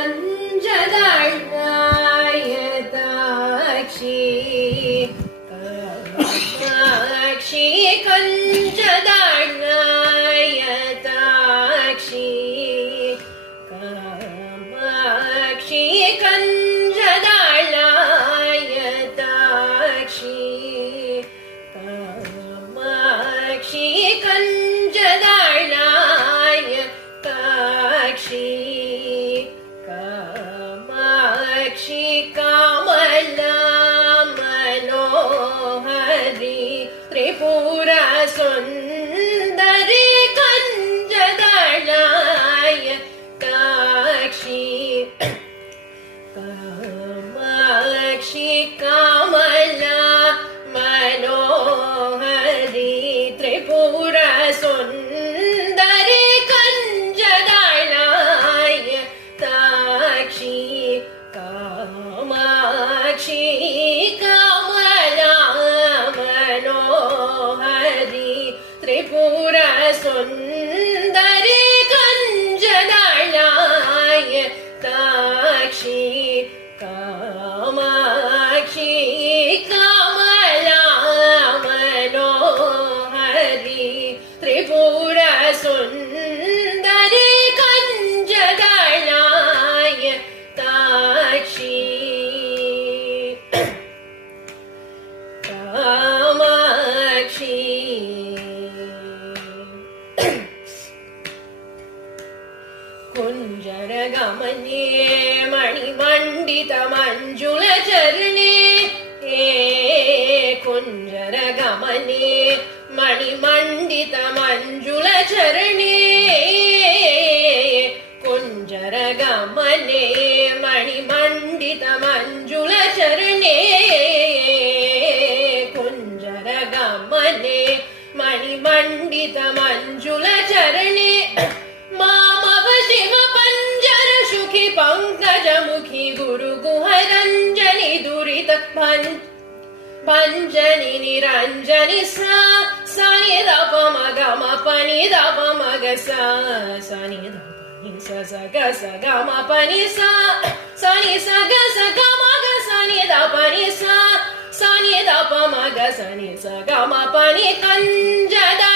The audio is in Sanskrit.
कञ्जदळ्ळायताक्षी कामाक्षी कञ्जदळ्ळायताक्षी कामाक्षी कञ्जदळ्ळायताक्षी कामाक्षी कञ्जदळ्ळायताक्षी कामाक्षी कामला मनोहरी त्रिपुरा सुन्दरी कञ्जदळ्ळायताक्षी कामाक्षी कामला मनोहरी त्रिपुरा सुन्दरी कञ्जदळ्ळायताक्षी कामाक्षी कामला मनोहरी त्रिपुरा सुन्दरी कञ्जदळ्ळायताक्षी कामाक्षी कामला मनोहरी त्रिपुरा सुन्दरी कञ्जदळ्ळायताक्षी कामाक्षी कुञ्जरगमने मणिमण्डितमञ्जुलचरणे कुञ्जरगमने मणिमण्डितमञ्जुलचरणे कुञ्जरगमने मणिमण्डितमञ्जुलचरणे कुञ्जरगमने मणिमण्डितमञ्जुलचरणे मामव शिव पञ्जरशुखि पङ्कजमुखि गुरुगुहरञ्जनि दुरित भञ्जनि निरञ्जनि सा सनि दप मग म पनि दप मग सा सनि दप स स ग स ग म पनि सा सनि स ग स ग म ग सनि दप नि सा सनि दप मग सनि स ग म पनि कञ्जदा